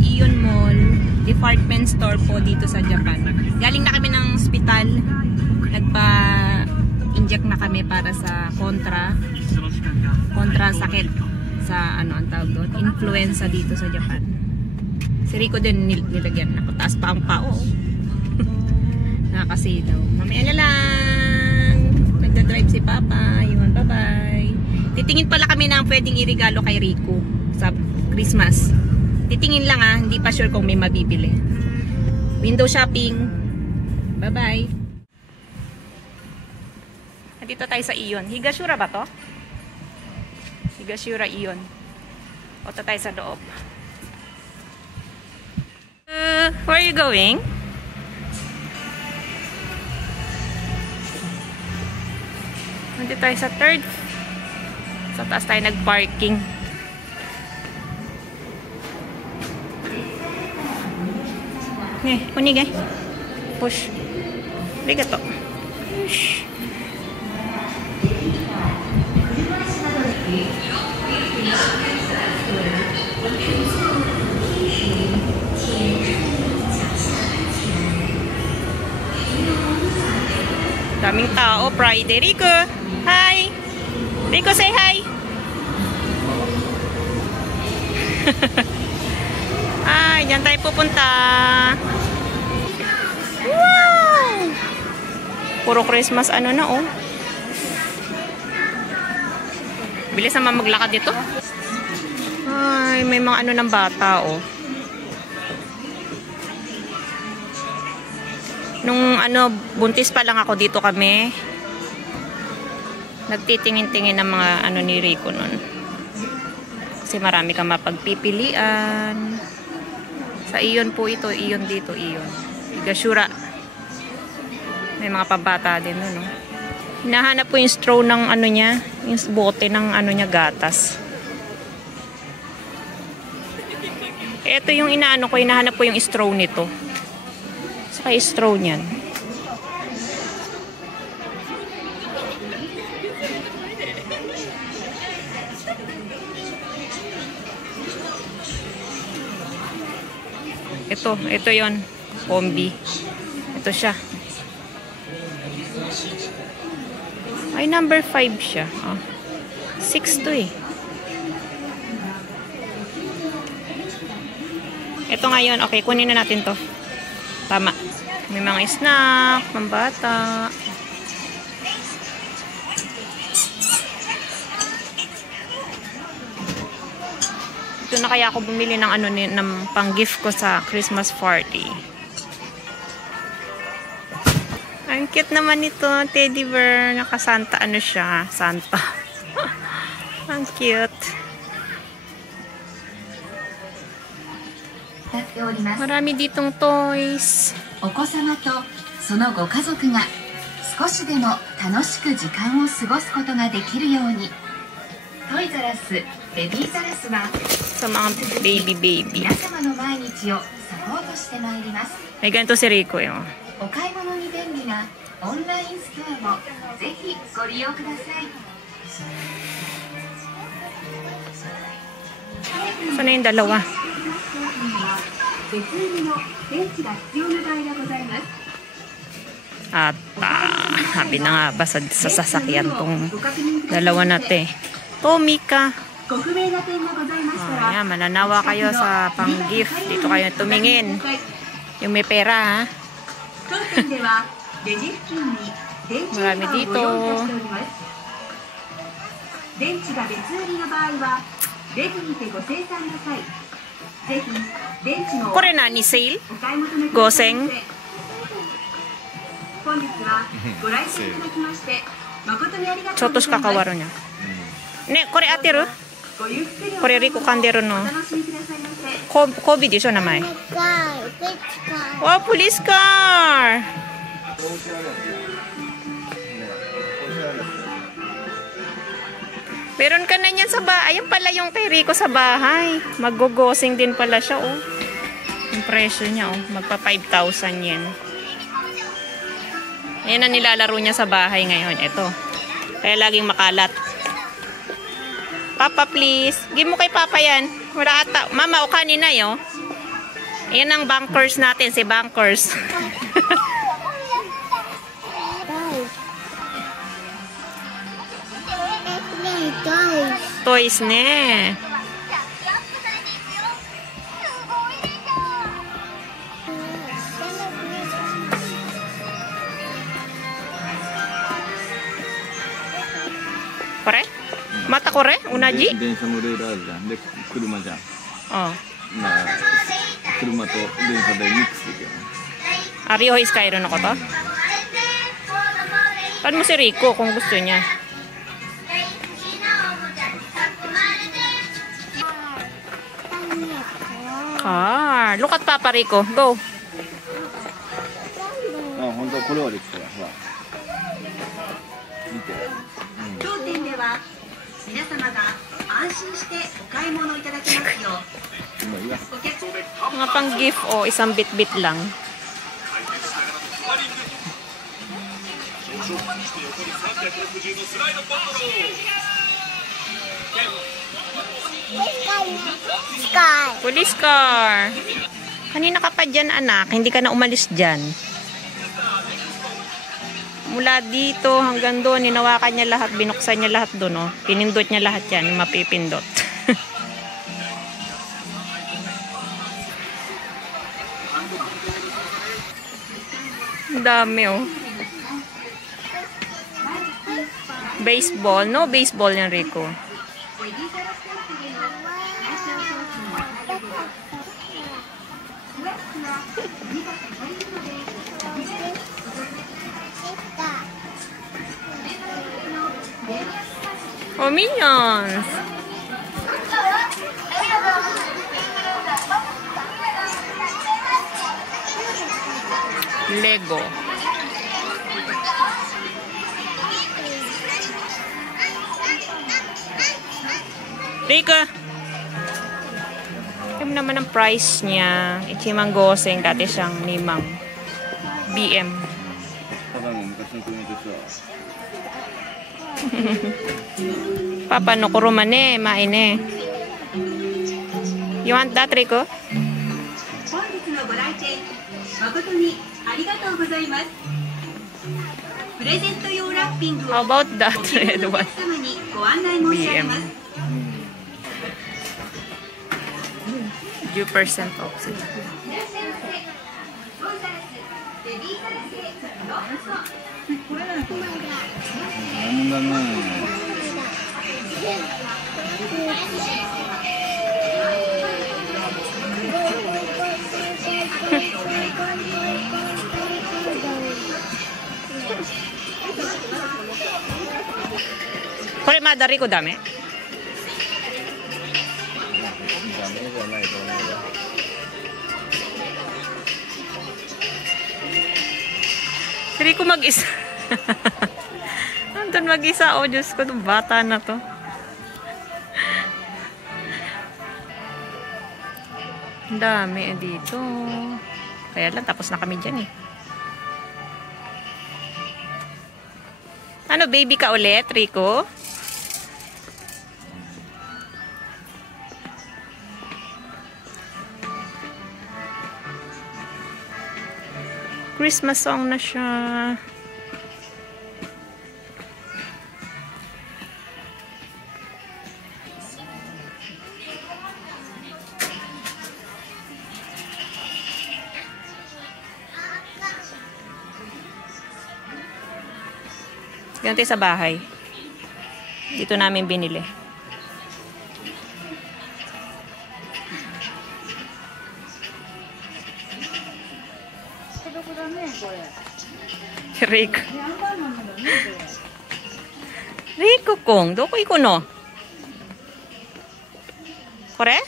Ion Mall, department store po dito sa Japan. Galing na kami ng ospital. Nagpa-inject na kami para sa kontra sakit sa ano ang tawag doon, influenza dito sa Japan. Si Rico din nilagyan na. Taas pa ang pao. Nakakasilaw. Mamaya na lang. Nagda-drive si Papa. Yun, bye-bye. Titingin pala kami ng pwedeng irigalo kay Rico sa Christmas. Titingin lang hindi pa sure kung may mabibili. Window shopping. Bye-bye. Dito tayo sa Ion. Higashura ba to? Higashura Ion. O tayo sa loob. Where are you going? Dito tayo sa third. Sa taas tayo nag-parking. Kunigay. Push. Arigato. Push. Daming tao. Friday. Rico. Hi. Rico, say hi. Ay, dyan tayo pupunta. Wow! Puro Christmas ano na oh. Bilis naman maglakad dito. Ay, may mga ano ng bata oh. Nung ano, buntis pa lang ako dito kami. Nagtitingin-tingin ng mga ano ni Rico nun. Kasi marami kang mapagpipilian. Sa Ion po ito, Ion dito, Ion. Higashura. May mga pambata din no. Hinahanap po yung straw ng ano niya, yung bote ng ano niya gatas. Ito yung inaano ko, hinahanap po yung straw nito. Saka yung straw niyan. Ito yon, kombi. Ito siya. Ay, number 5 siya. 6 to eh. Ito ngayon, okay, kunin na natin to. Tama. May mga snack, pambata. Ito na kaya ako bumili ng ano ng pang-gift ko sa Christmas party. Ang cute naman nito, teddy bear. Naka-Santa ano siya, Santa. Ang cute. Marami ditong toys. お子様とそのご家族が少しでも楽しく時間を過ごすことができるようにトイザラスベビーザラスは Sa mga baby 皆様の毎日をサポートしてまいります。 May ganito si Rico yung. お買い物に便利なオンラインストアもぜひご利用ください。 Saan na yung dalawa? 別売りの電池が必要な場合がございます。 At sabi na nga ba sa sasakyan tong dalawa natin. Tomika. Ayan, mananawa kayo sa pang-gift. Dito kayo tumingin. Yung may pera ha. Marami dito. Kore na ni sale? Goseng? Choto shika kawaru niya. Ne, kore ateru? Kore Rico Kandero no. Kobe de shou namae. Wow, police car! Meron ka na niyan sa bahay. Ayan pala yung kay Rico sa bahay. Mag-gogosing din pala siya, oh. Yung presyo niya, oh. Magpa 5,000 yen. Ayan ang nilalaro niya sa bahay ngayon. Ito. Kaya laging makalat. Papa, please. Give mo kay Papa yan. Wala ata. Mama, o kanina, yo. Ayan ang bankers natin, si bankers. Toys ne. Kore? Mata kore? Unaji? 電車もレールあるじゃん。で、車じゃん。 Oh. まあ、車と電車でミックスできるよね。 Ario Iskairo na ko to? Paano mo si Rico kung gusto niya? Car. Look at Papa Rico. Go. あ、本当これはですよ。ほら。見て。当店では皆様が安心してお買い物いただけますよう 今いや。お客様 Mga pang gift o isang bit-bit lang. Police car. Kanina ka pa dyan, anak. Hindi ka na umalis dyan. Mula dito hanggang doon, ninawakan niya lahat, binuksan niya lahat doon, oh. Pinindot niya lahat yan, yung mapipindot. Ang dami, oh. Baseball. No baseball yan, Rico. Oh, Minions! Lego. Rico! Yung naman ang price niya. Ichimang goseng. Dati siyang nimang. BM. ただの昔の車と一緒だ。 Papa, no kurumane, maine. You want that, Rico? 本日のご来店誠にありがとうございますプレゼント用ラッピング How を about that お客 red one? 様にご案内申し上げます 10% off sila. なんだね。 これまだRico dami? ダメじゃないと思うよ。 Si Rico mag-isa. Nandun mag-isa. Oh, Diyos ko, itong bata na to. Ang dami dito. Kaya lang, tapos na kami dyan eh. Ano, baby ka ulit, Rico? Christmas song na siya. Ganito sa bahay. Dito namin binili. Rico. Rico kong, doko iko no? Kore?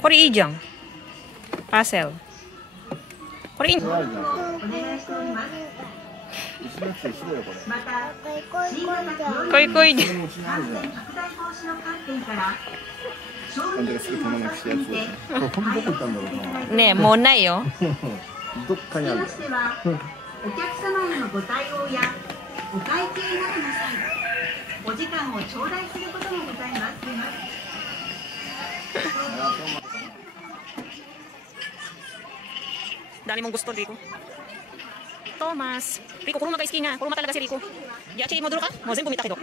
Kore ijang. Pasel. Kore in. しなくてしろよこれ。こいこいで。これもうちにあるじゃん。あんたがすぐ玉なくしたやつ。これ本当どこ行ったんだろうな。ねえ、もうないよ。どっかにあるよ。お客様へのご対応やお会計などの際、お時間を頂戴することがございます。Dami mong gusto, Rico. Thomas. Rico, kuruma ka iski niya. Kuruma talaga si Rico. Yachi, moduro ka? Mozen, bumita kayo.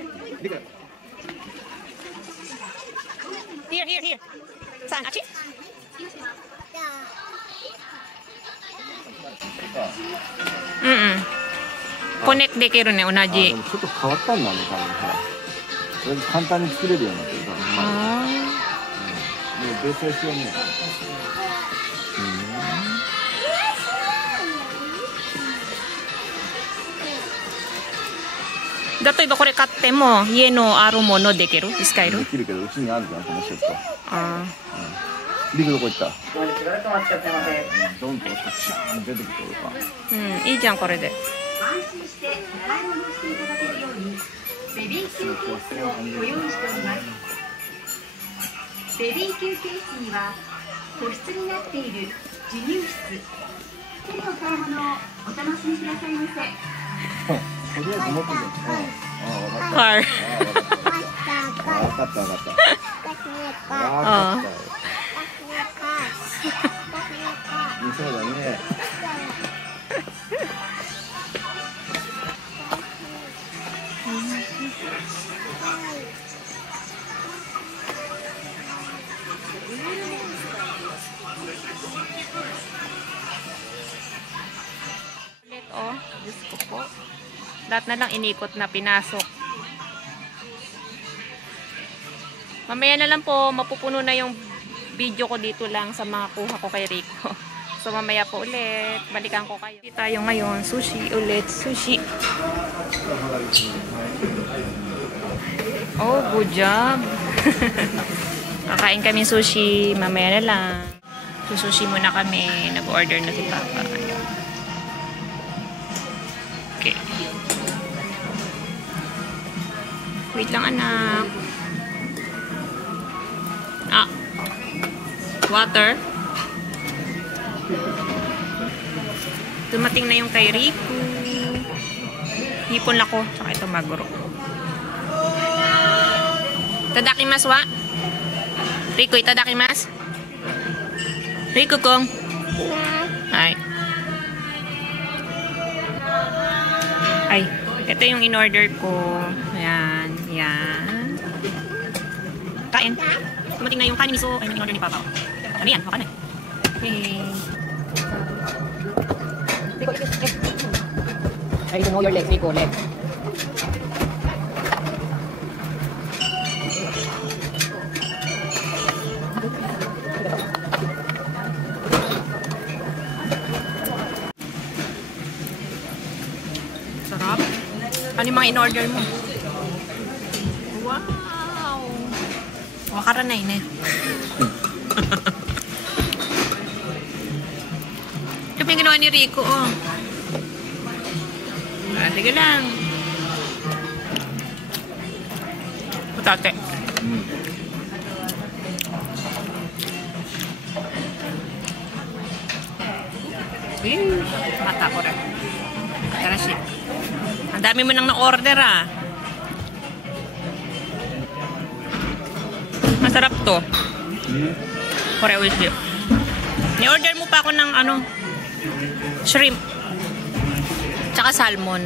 Here, here, here. Saan, Achi? Connect できるね、同あ、じで。もちょっと変わったんだね、多分ほら。それで簡単に作れるようになってるから。あもうベースは一緒ね。ー例えばこれ買っても家のあるものできる？使える？できるけど、うちにあるじゃん、このセット。あリクどこ行った？ドンとシャーン出てきてるか。ー、うん、いいじゃん、これで。安心してお買い物していただけるようにベビー休憩室をご用意しております。ベビー休憩室には個室になっている授乳室、手の買い物をお楽しみくださいませ。とりあえず持ってるよ。ああ、わかった。はい。ああ、わかった。わかった。わかったよ。そうだね。Oh, Diyos ko po. Lahat na lang inikot na pinasok. Mamaya na lang po, mapupuno na yung video ko dito lang sa mga kuha ko kay Rico. So mamaya po ulit, balikan ko kayo. Dito tayo ngayon, sushi ulit, sushi. Oh, good job. Kakain kami sushi, mamaya na lang. Sushi muna kami, nag-order na si Papa. Okay. Wait lang, anak. Ah. Water. Dumating na yung kay Rico. Hipon lako. Tsaka ito maguro. Itadakimasu wa? Rico, itadakimasu? Rico kong? Ay. Ay, ito yung in-order ko. Ayan, yan. Kain. Dumating na yung kanin miso. Ay, yung in-order ni Papa. Ano yan? Maka na. Hey. Rico, I don't know your legs, Rico. Legs. Sarap. Ano yung mga in-order mo? Wow! Wakara na yun eh. Ito yung ginawa ni Rico, oh. Ah, sige lang. Putate. Mata ko rin. Karashi. Ang dami mo nang na-order, ah. Masarap to. Kore oishi. Ni-order mo pa ako ng ano, shrimp. Tsaka salmon.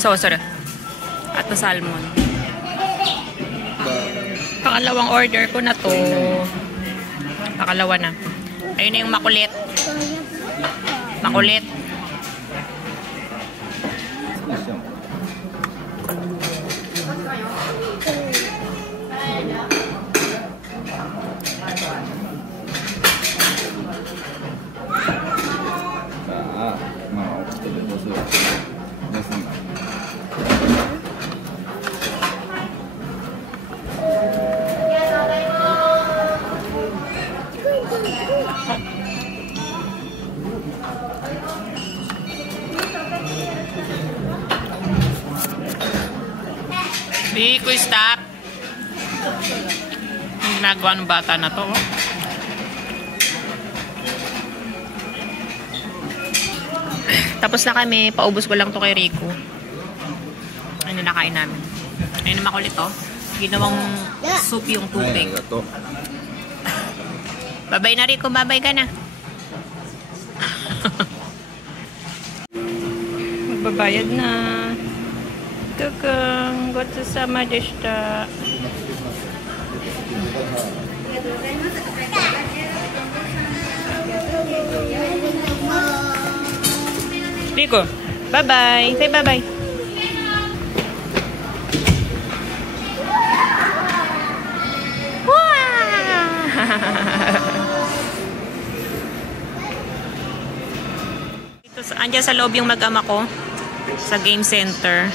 So, sorry. At na salmon. Pangalawang order ko na to. Pakalawa na. Ayun na yung makulit. Makulit. Rico, stop. Ang ginagawa ng bata na to. Tapos na kami. Paubos ko lang to kay Rico. Ano nakain namin. Ayun na makulit to. Ginawang soup yung tubig. Babay na Rico. Babay ka na. Magbabayad na. Kakang. Gotsusama deshita. Rico, bye-bye. Say bye-bye. Andiyan sa loob yung mag-ama ko sa game center.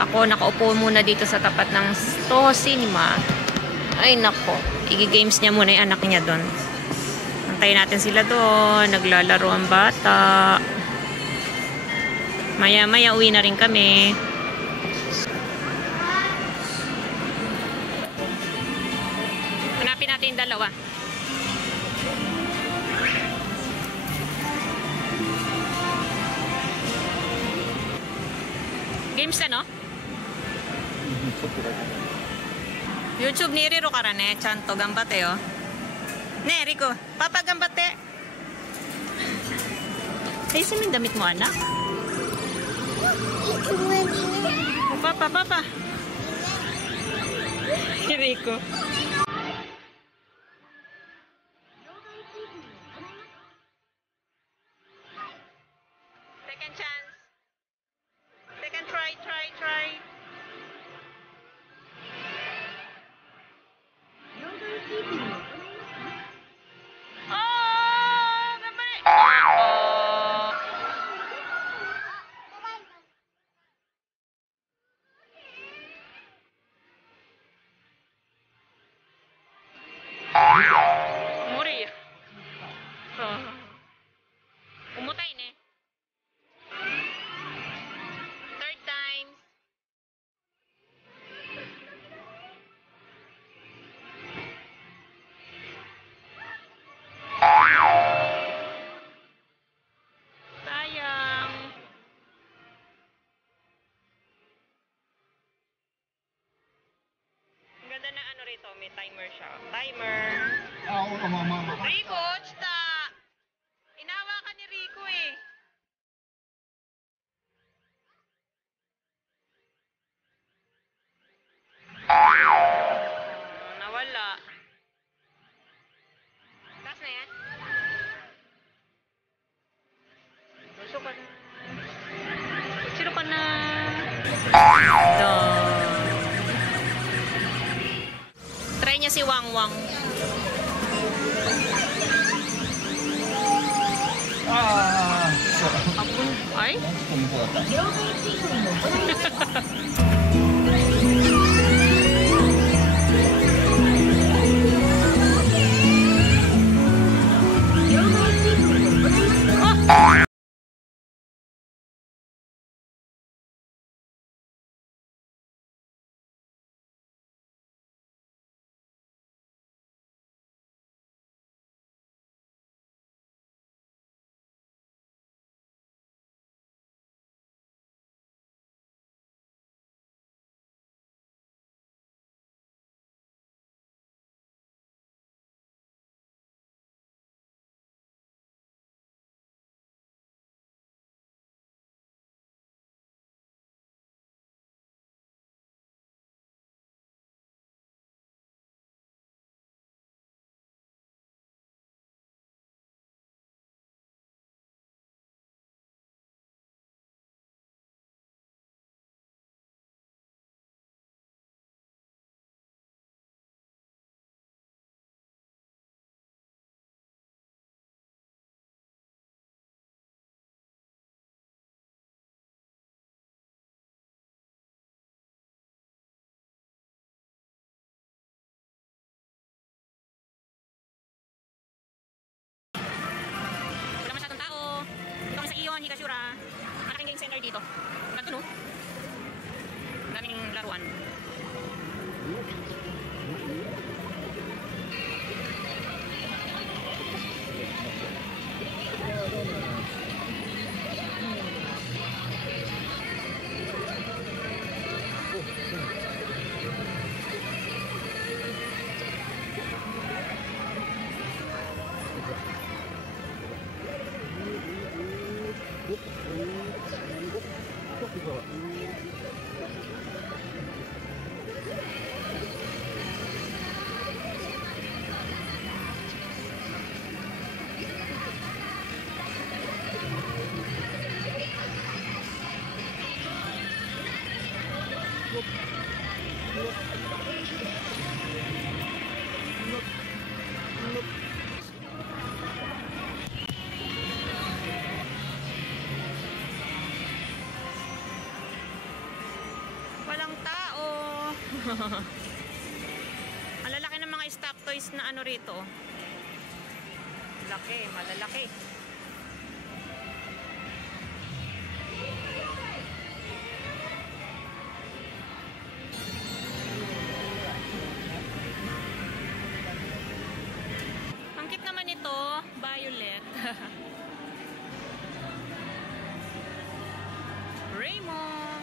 Ako nakaupo muna dito sa tapat ng Toho Cinema. Ay nako, igi-games niya muna yung anak niya doon. Antayin natin sila doon. Naglalaro ang bata. Maya-maya uwi na rin kami. Hanapin natin yung dalawa. Games na, no? YouTube ni Riro karane. Chanto, gambate, oh. Ne, Rico. Papa, gambate. Ay, saan yung damit mo, anak? Oh, papa, papa. Rico. Second chance. Second try. Oh, gambare. Oh. Umuri. Umutay ne. Third time. Sayang. Ang ganda na ano rito, may timer siya. Timer. Rico, tsta! Inawa ka ni Rico eh. Nawala. Taas na yan? Gusto ka na. Sino ka na? Try niya si Wang Wang. Ay? Higashura. Malaking game center dito. Ganito no? Daming laruan. Walang tao. Ang lalaki ng mga stop toys na ano rito. Laki, malalaki. Ang cute naman ito, violet. Raymond.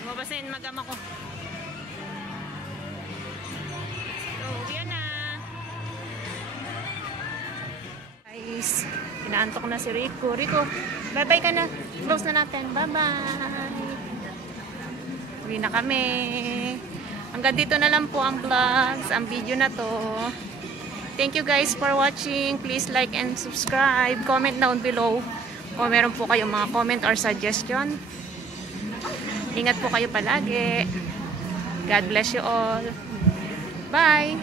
Mabasin magama ko. So, yan na. Guys, inaantok na si Rico. Rico, bye-bye ka na. Close na natin. Bye-bye. Uwi na kami. Hanggang dito na lang po ang vlogs, ang video na to. Thank you guys for watching. Please like and subscribe. Comment down below kung meron po kayong mga comment or suggestion. Ingat po kayo palagi. God bless you all. Bye!